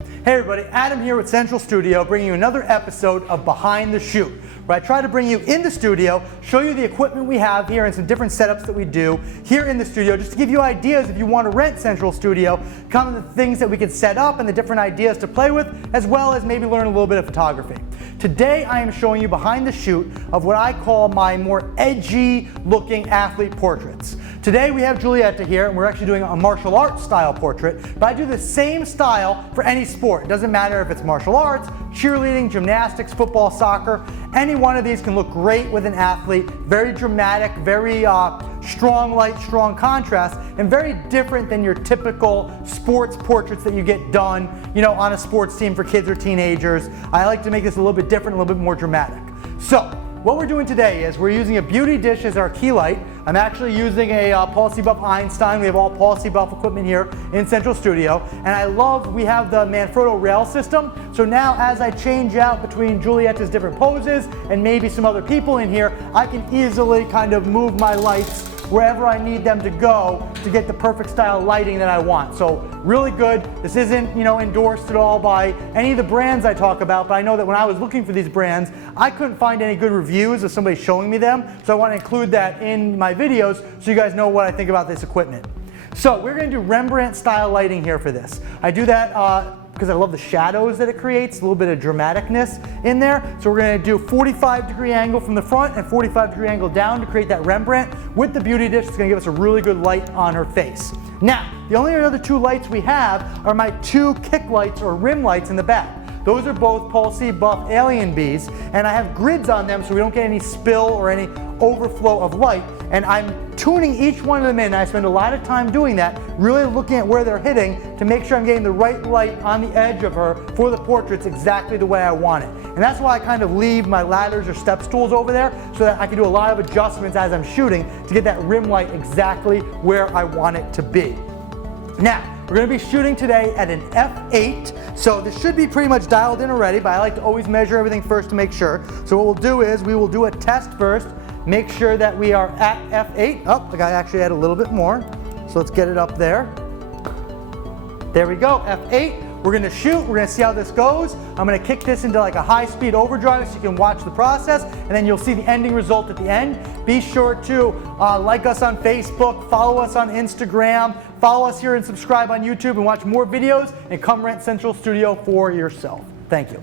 Hey everybody, Adam here with Central Studio, bringing you another episode of Behind the Shoot, where I try to bring you in the studio, show you the equipment we have here and some different setups that we do here in the studio, just to give you ideas if you want to rent Central Studio, kind of the things that we can set up and the different ideas to play with, as well as maybe learn a little bit of photography. Today I am showing you behind the shoot of what I call my more edgy looking athlete portraits. Today we have Giulietta here, and we're actually doing a martial arts style portrait, but I do the same style for any sport. It doesn't matter if it's martial arts, cheerleading, gymnastics, football, soccer. Any one of these can look great with an athlete. Very dramatic, very strong light, strong contrast, and very different than your typical sports portraits that you get done, on a sports team for kids or teenagers. I like to make this a little bit different, a little bit more dramatic. So, what we're doing today is we're using a beauty dish as our key light. I'm actually using a Paul C. Buff Einstein. We have all Paul C. Buff equipment here in Central Studio. And we have the Manfrotto rail system. So now as I change out between Giulietta's different poses and maybe some other people in here, I can easily kind of move my lights wherever I need them to go to get the perfect style lighting that I want. So really good. This isn't, endorsed at all by any of the brands I talk about, but I know that when I was looking for these brands, I couldn't find any good reviews of somebody showing me them. So I want to include that in my videos so you guys know what I think about this equipment. So we're going to do Rembrandt style lighting here for this. I do that because I love the shadows that it creates, a little bit of dramaticness in there. So we're going to do 45-degree angle from the front and 45-degree angle down to create that Rembrandt with the beauty dish. It's going to give us a really good light on her face. Now, the only other two lights we have are my two kick lights or rim lights in the back. Those are both Paul C. Buff Alien Bees, and I have grids on them so we don't get any spill or any overflow of light. And I'm tuning each one of them in. I spend a lot of time doing that, really looking at where they're hitting to make sure I'm getting the right light on the edge of her for the portraits exactly the way I want it. And that's why I kind of leave my ladders or step stools over there so that I can do a lot of adjustments as I'm shooting to get that rim light exactly where I want it to be. Now, we're going to be shooting today at an f8, so this should be pretty much dialed in already, but I like to always measure everything first to make sure. So what we'll do is we will do a test first, make sure that we are at f8. Oh, I actually add a little bit more, so let's get it up there. There we go, f8. We're going to shoot, we're going to see how this goes. I'm going to kick this into like a high-speed overdrive so you can watch the process, and then you'll see the ending result at the end. Be sure to like us on Facebook, follow us on Instagram, follow us here and subscribe on YouTube, and watch more videos, and come rent Central Studio for yourself. Thank you.